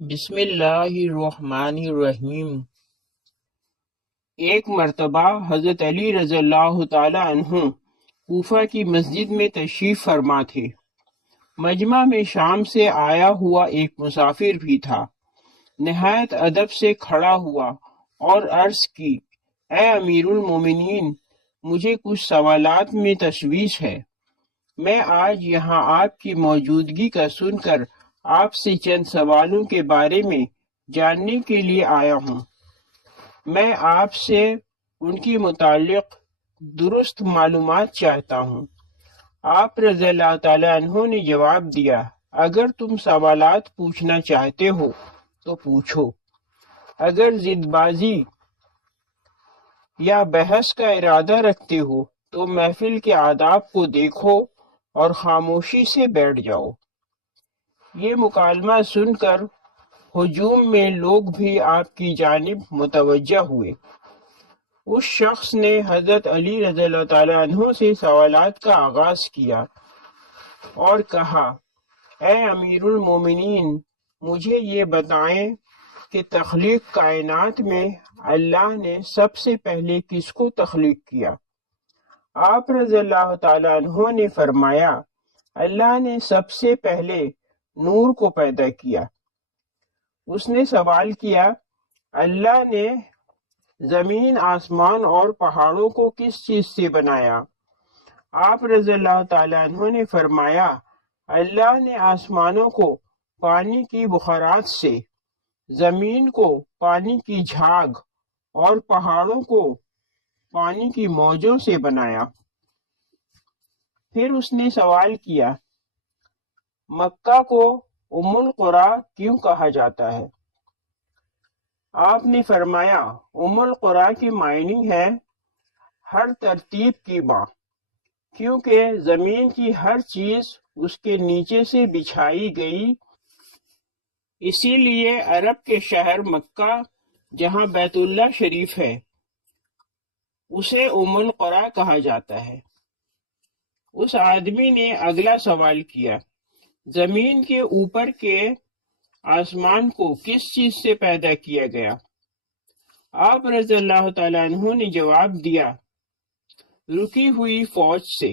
بسم اللہ الرحمن الرحیم۔ ایک مرتبہ حضرت علی رضی اللہ تعالی عنہ کوفہ کی مسجد میں تشریف فرما تھے۔ مجمع میں شام سے آیا ہوا ایک مسافر بھی تھا۔ نہایت ادب سے کھڑا ہوا اور عرض کی، اے امیر المومنین، مجھے کچھ سوالات میں تشویش ہے۔ میں آج یہاں آپ کی موجودگی کا سن کر آپ سے چند سوالوں کے بارے میں جاننے کے لیے آیا ہوں۔ میں آپ سے ان کے متعلق درست معلومات چاہتا ہوں۔ آپ رضی اللہ تعالیٰ عنہ نے جواب دیا، اگر تم سوالات پوچھنا چاہتے ہو تو پوچھو، اگر ضد بازی یا بحث کا ارادہ رکھتے ہو تو محفل کے آداب کو دیکھو اور خاموشی سے بیٹھ جاؤ۔ یہ مکالمہ سن کر ہجوم میں لوگ بھی آپ کی جانب متوجہ ہوئے۔ اس شخص نے حضرت علی رضی اللہ تعالیٰ عنہ سے سوالات کا آغاز کیا اور کہا، اے امیر المومنین، مجھے یہ بتائیں کہ تخلیق کائنات میں اللہ نے سب سے پہلے کس کو تخلیق کیا؟ آپ رضی اللہ تعالیٰ عنہ نے فرمایا، اللہ نے سب سے پہلے نور کو پیدا کیا۔ اس نے سوال کیا، اللہ نے زمین، آسمان اور پہاڑوں کو کس چیز سے بنایا؟ آپ رضی اللہ تعالیٰ عنہ نے فرمایا، اللہ نے آسمانوں کو پانی کی بخارات سے، زمین کو پانی کی جھاگ اور پہاڑوں کو پانی کی موجوں سے بنایا۔ پھر اس نے سوال کیا، مکہ کو ام القری کیوں کہا جاتا ہے؟ آپ نے فرمایا، ام القری کی معنی ہے ہر ترتیب کی ماں، کیونکہ زمین کی ہر چیز اس کے نیچے سے بچھائی گئی، اسی لیے عرب کے شہر مکہ جہاں بیت اللہ شریف ہے اسے ام القری کہا جاتا ہے۔ اس آدمی نے اگلا سوال کیا، زمین کے اوپر کے آسمان کو کس چیز سے پیدا کیا گیا؟ آپ رضی اللہ تعالیٰ عنہ نے جواب دیا، رکی ہوئی فوج سے۔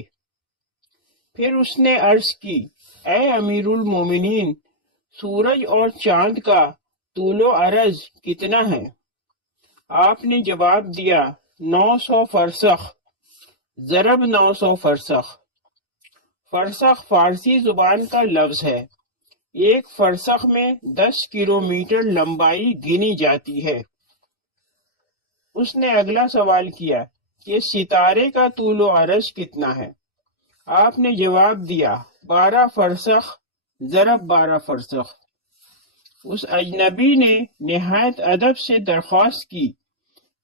پھر اس نے عرض کی، اے امیر المومنین، سورج اور چاند کا طول و عرض کتنا ہے؟ آپ نے جواب دیا، 900 فرسخ ضرب 900 فرسخ۔ فرسخ فارسی زبان کا لفظ ہے۔ ایک فرسخ میں 10 کلومیٹر لمبائی گنی جاتی ہے۔ اس نے اگلا سوال کیا کہ ستارے کا طول و عرض کتنا ہے؟ آپ نے جواب دیا، 12 فرسخ ضرب 12 فرسخ۔ اس اجنبی نے نہایت ادب سے درخواست کی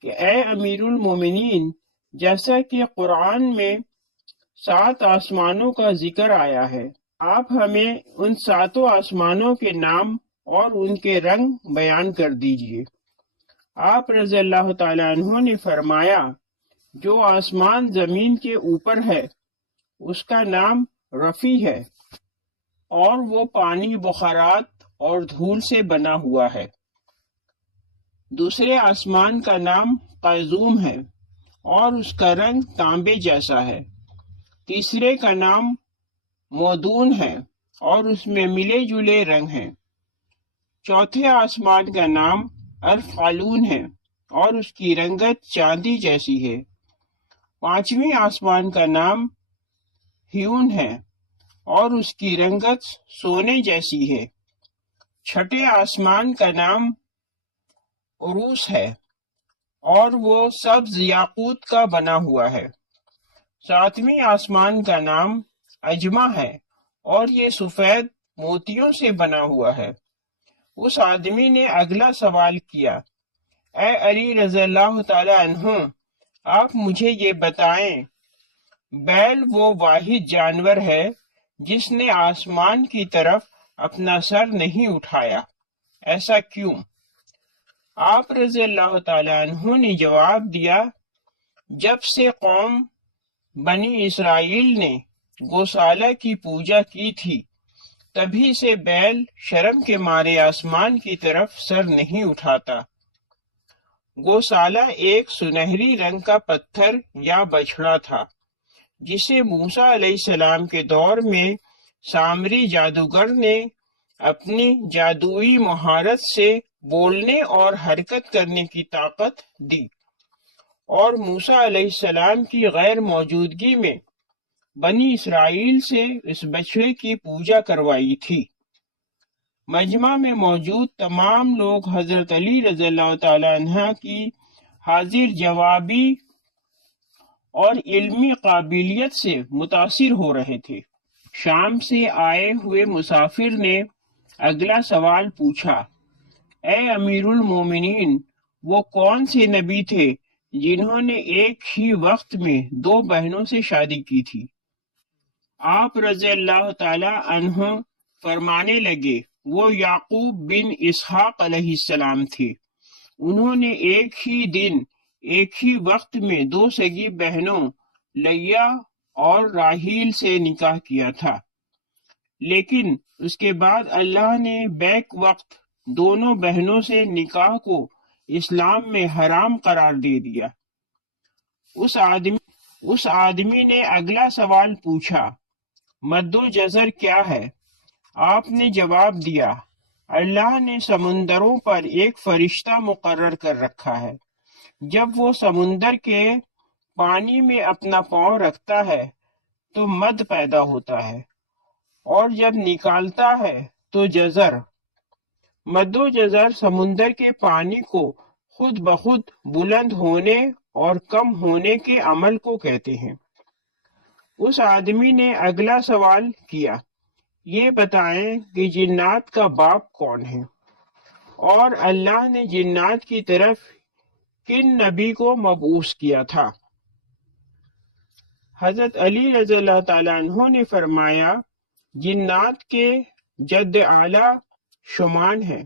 کہ اے امیر المومنین، جیسا کہ قرآن میں 7 آسمانوں کا ذکر آیا ہے، آپ ہمیں ان 7 آسمانوں کے نام اور ان کے رنگ بیان کر دیجئے۔ آپ رضی اللہ تعالیٰ عنہ نے فرمایا، جو آسمان زمین کے اوپر ہے اس کا نام رفیع ہے، اور وہ پانی، بخارات اور دھول سے بنا ہوا ہے۔ دوسرے آسمان کا نام قیزوم ہے اور اس کا رنگ تانبے جیسا ہے۔ تیسرے کا نام مودون ہے اور اس میں ملے جلے رنگ ہیں۔ چوتھے آسمان کا نام ارفعلون ہے اور اس کی رنگت چاندی جیسی ہے۔ پانچویں آسمان کا نام ہیون ہے اور اس کی رنگت سونے جیسی ہے۔ چھٹے آسمان کا نام عروس ہے اور وہ سبز یاقوت کا بنا ہوا ہے۔ ساتویں آسمان کا نام اجمہ ہے اور یہ سفید موتیوں سے بنا ہوا ہے۔ اس آدمی نے اگلا سوال کیا، اے علی رضی اللہ تعالی عنہ، آپ مجھے یہ بتائیں، بیل وہ واحد جانور ہے جس نے آسمان کی طرف اپنا سر نہیں اٹھایا، ایسا کیوں؟ آپ رضی اللہ تعالی عنہ نے جواب دیا، جب سے قوم بنی اسرائیل نے گوسالہ کی پوجا کی تھی، تبھی سے بیل شرم کے مارے آسمان کی طرف سر نہیں اٹھاتا۔ گوسالہ ایک سنہری رنگ کا پتھر یا بچھڑا تھا جسے موسیٰ علیہ السلام کے دور میں سامری جادوگر نے اپنی جادوئی مہارت سے بولنے اور حرکت کرنے کی طاقت دی، اور موسیٰ علیہ السلام کی غیر موجودگی میں بنی اسرائیل سے اس بچھڑے کی پوجا کروائی تھی۔ مجمع میں موجود تمام لوگ حضرت علی رضی اللہ تعالی عنہ کی حاضر جوابی اور علمی قابلیت سے متاثر ہو رہے تھے۔ شام سے آئے ہوئے مسافر نے اگلا سوال پوچھا، اے امیر المومنین، وہ کون سے نبی تھے جنہوں نے ایک ہی وقت میں 2 بہنوں سے شادی کی تھی؟ آپ رضی اللہ تعالی عنہ فرمانے لگے، وہ یعقوب بن اسحاق علیہ السلام تھے۔ انہوں نے ایک ہی دن ایک ہی وقت میں 2 سگی بہنوں لیا اور راحیل سے نکاح کیا تھا، لیکن اس کے بعد اللہ نے بیک وقت دونوں بہنوں سے نکاح کو اسلام میں حرام قرار دے دیا۔ اس آدمی نے اگلا سوال پوچھا، مد و جزر کیا ہے؟ آپ نے جواب دیا، اللہ نے سمندروں پر ایک فرشتہ مقرر کر رکھا ہے، جب وہ سمندر کے پانی میں اپنا پاؤں رکھتا ہے تو مد پیدا ہوتا ہے، اور جب نکالتا ہے تو جزر۔ مد و جزر سمندر کے پانی کو خود بخود بلند ہونے اور کم ہونے کے عمل کو کہتے ہیں۔ اس آدمی نے اگلا سوال کیا، یہ بتائیں کہ جنات کا باپ کون ہے، اور اللہ نے جنات کی طرف کن نبی کو مبعوث کیا تھا؟ حضرت علی رضی اللہ تعالیٰ عنہ نے فرمایا، جنات کے جد اعلیٰ شمان ہے،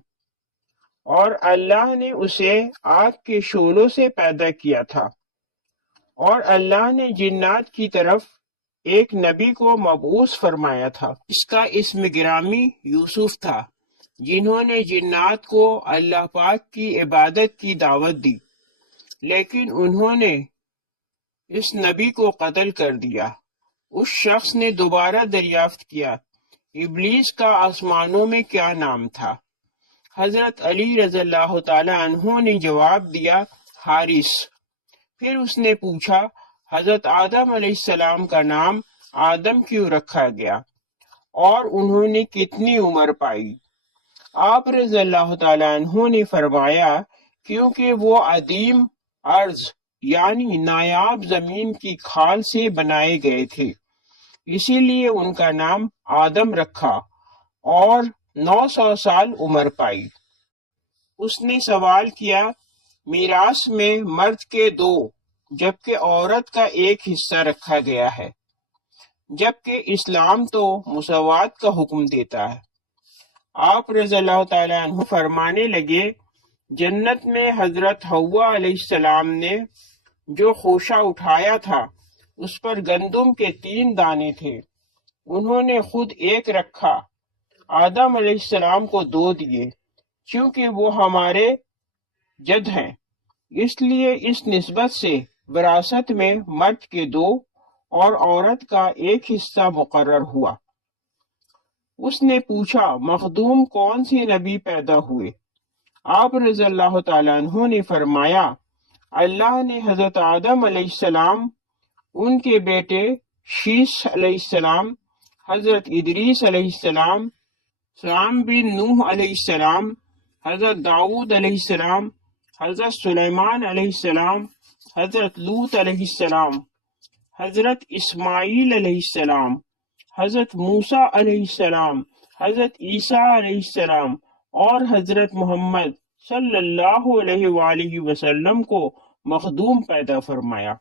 اور اللہ نے اسے آگ کے شعلوں سے پیدا کیا تھا، اور اللہ نے جنات کی طرف ایک نبی کو مبعوث فرمایا تھا، اس کا اسم گرامی یوسف تھا، جنہوں نے جنات کو اللہ پاک کی عبادت کی دعوت دی، لیکن انہوں نے اس نبی کو قتل کر دیا۔ اس شخص نے دوبارہ دریافت کیا، ابلیس کا آسمانوں میں کیا نام تھا؟ حضرت علی رضی اللہ تعالی عنہ نے جواب دیا، حارث۔ پھر اس نے پوچھا، حضرت آدم علیہ السلام کا نام آدم کیوں رکھا گیا، اور انہوں نے کتنی عمر پائی؟ آپ رضی اللہ تعالی عنہ نے فرمایا، کیونکہ وہ عدیم ارض یعنی نایاب زمین کی کھال سے بنائے گئے تھے، اسی لیے ان کا نام آدم رکھا، اور 900 سال عمر پائی۔ اس نے سوال کیا، میراث میں مرد کے 2 جبکہ عورت کا ایک حصہ رکھا گیا ہے، جبکہ اسلام تو مساوات کا حکم دیتا ہے۔ آپ رضی اللہ تعالیٰ عنہ فرمانے لگے، جنت میں حضرت حوا علیہ السلام نے جو خوشہ اٹھایا تھا اس پر گندم کے 3 دانے تھے، انہوں نے خود ایک رکھا، آدم علیہ السلام کو 2 دیے، چونکہ وہ ہمارے جد ہیں، اس لیے اس نسبت سے وراثت میں مرد کے 2 اور عورت کا ایک حصہ مقرر ہوا۔ اس نے پوچھا، مخدوم کون سے نبی پیدا ہوئے؟ آپ رضی اللہ تعالیٰ عنہ نے فرمایا، اللہ نے حضرت آدم علیہ السلام، ان کے بیٹے شیش علیہ السلام، حضرت ادریس علیہ السلام، سام بن نوح علیہ السلام، حضرت داؤد علیہ السلام، حضرت سلیمان علیہ السلام، حضرت لوط علیہ السلام، حضرت اسماعیل علیہ السلام، حضرت موسیٰ علیہ السلام، حضرت عیسیٰ علیہ السلام، اور حضرت محمد صلی اللہ علیہ وآلہ وسلم کو مخدوم پیدا فرمایا۔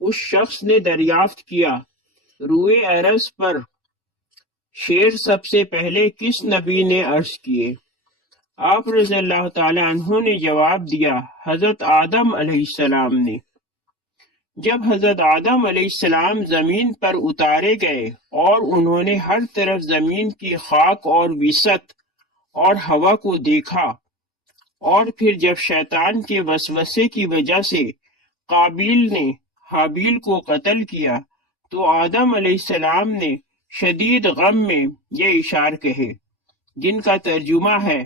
اس شخص نے دریافت کیا، روئے ارض پر شیر سب سے پہلے کس نبی نے عرض کیے؟ آپ رضی اللہ تعالی عنہ نے جواب دیا، حضرت آدم علیہ السلام نے۔ جب حضرت آدم علیہ السلام زمین پر اتارے گئے اور انہوں نے ہر طرف زمین کی خاک اور وسعت اور ہوا کو دیکھا، اور پھر جب شیطان کے وسوسے کی وجہ سے قابیل نے حابیل کو قتل کیا تو آدم علیہ السلام نے شدید غم میں یہ اشعار کہے، جن کا ترجمہ ہے: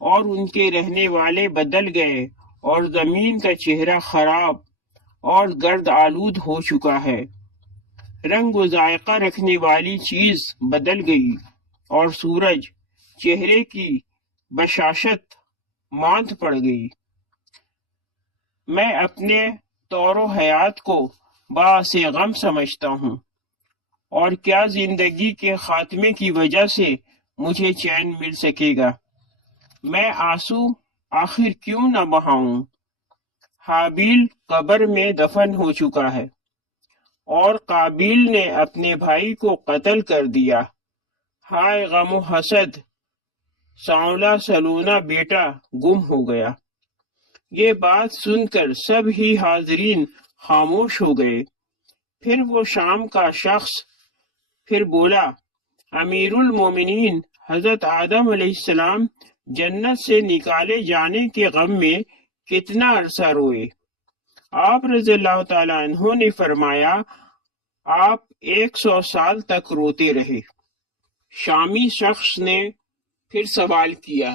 اور ان کے رہنے والے بدل گئے اور زمین کا چہرہ خراب اور گرد آلود ہو چکا ہے، رنگ و ذائقہ رکھنے والی چیز بدل گئی اور سورج چہرے کی بشاشت ماند پڑ گئی۔ میں اپنے طور و حیات کو باعث غم سمجھتا ہوں، اور کیا زندگی کے خاتمے کی وجہ سے مجھے چین مل سکے گا؟ میں آنسو آخر کیوں نہ بہاؤں؟ حابیل قبر میں دفن ہو چکا ہے، اور قابیل نے اپنے بھائی کو قتل کر دیا۔ ہائے غم و حسد، سانولا سلونا بیٹا گم ہو گیا۔ یہ بات سن کر سب ہی حاضرین خاموش ہو گئے۔ پھر وہ شام کا شخص پھر بولا: امیر المومنین، حضرت آدم علیہ السلام جنت سے نکالے جانے کے غم میں کتنا عرصہ روئے؟ آپ رضی اللہ تعالیٰ عنہ نے فرمایا: آپ 100 سال تک روتے رہے۔ شامی شخص نے پھر سوال کیا: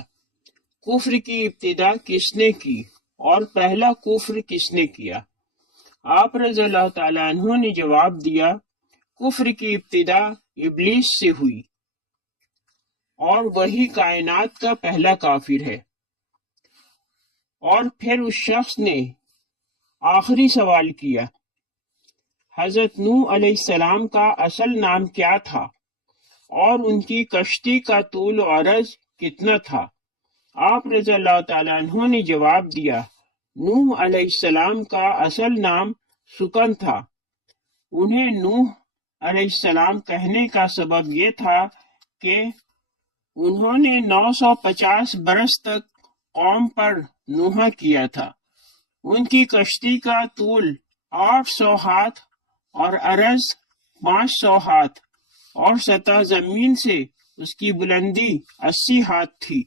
کفر کی ابتدا کس نے کی اور پہلا کفر کس نے کیا؟ آپ رضی اللہ تعالیٰ عنہ نے جواب دیا: کفر کی ابتدا ابلیس سے ہوئی، اور وہی کائنات کا پہلا کافر ہے۔ اور پھر اس شخص نے آخری سوال کیا: حضرت نوح علیہ السلام کا اصل نام کیا تھا اور ان کی کشتی کا طول و عرض کتنا تھا؟ آپ رضی اللہ تعالیٰ عنہ نے جواب دیا: نوح علیہ السلام کا اصل نام سکن تھا۔ انہیں نوح علیہ السلام کہنے کا سبب یہ تھا کہ انہوں نے 950 برس تک قوم پر نوحہ کیا تھا۔ ان کی کشتی کا طول 800 ہاتھ اور عرض 500 ہاتھ اور سطح زمین سے اس کی بلندی 80 ہاتھ تھی۔